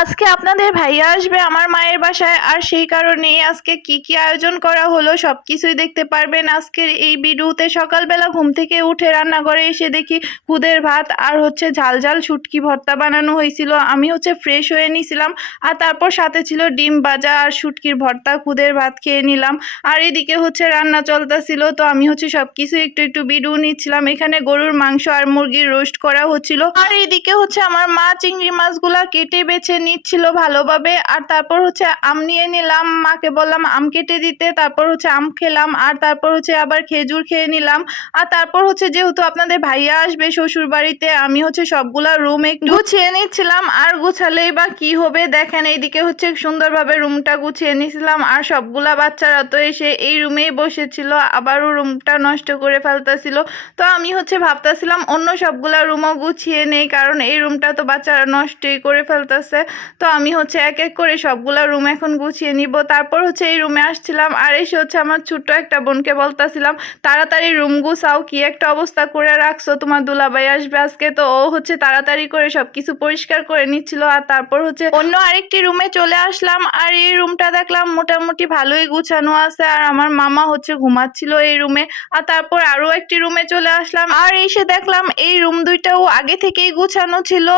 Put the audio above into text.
আজকে আপনাদের ভাইয়া আসবে আমার মায়ের বাসায়, আর সেই কারণেই আজকে কি কি আয়োজন করা হলো সবকিছুই দেখতে পারবেন আজকের এই ভিডিওতে। সকালবেলা ঘুম থেকে উঠে রান্নাঘরে এসে দেখি খুদের ভাত আর ঝাল ঝাল শুটকি ভর্তা বানানো হয়েছিল। আমি ফ্রেশ হয়ে নিছিলাম, আর তারপর সাথে ছিল ডিম ভাজা আর শুটকির ভর্তা। খুদের ভাত খেয়ে নিলাম, আর এদিকে রান্না চলতেছিল। তো আমি সবকিছু একটু একটু ভিডিও নিচ্ছিলাম। এখানে গরুর মাংস আর মুরগির রোস্ট করা হচ্ছিল, আর এদিকে আমার মা চিংড়ি মাছগুলা কেটে বেছে নিচ্ছিল ভালোভাবে। আর তারপর আম নিয়ে নিলাম, মাকে বললাম আম কেটে দিতে। তারপর আম খেলাম, আর তারপর আবার খেজুর খেয়ে নিলাম। আর তারপর যেহেতু আপনাদের ভাইয়া আসবে শ্বশুর বাড়িতে, আমি সবগুলা রুম একটু গুছিয়ে নিচ্ছিলাম। আর গুছালেই বা কি হবে, দেখেন এইদিকে সুন্দরভাবে রুমটা গুছিয়ে নিছিলাম। আর সবগুলা বাচ্চারা তো এসে এই রুমেই বসেছিল, আবারও রুমটা নষ্ট করে ফেলতেছিল। তো আমি ভাবতেছিলাম অন্য সবগুলা রুমও গুছিয়ে নেই, কারণ এই রুমটা তো বাচ্চারা নষ্টই করে ফেলতেছে। তো আমি এক এক করে সবগুলা রুম এখন গুছিয়ে নিব। তারপর এই রুমে আসছিলাম, আর এসে আমার ছোট্ট একটা বোনকে বলতেছিলাম তাড়াতাড়ি রুম গুছাও, কি একটা অবস্থা করে রাখছো, তোমার দুলাভাই আসবে আজকে। তো ও তাড়াতাড়ি করে সবকিছু পরিষ্কার করে নিচ্ছিল। আর তারপর অন্য আরেকটি রুমে চলে আসলাম, আর এই রুমটা দেখলাম মোটামুটি ভালোই গুছানো আছে। আর আমার মামা ঘুমাচ্ছিল এই রুমে। আর তারপর আরো একটি রুমে চলে আসলাম, আর এসে দেখলাম এই রুম দুইটাও আগে থেকেই গুছানো ছিল।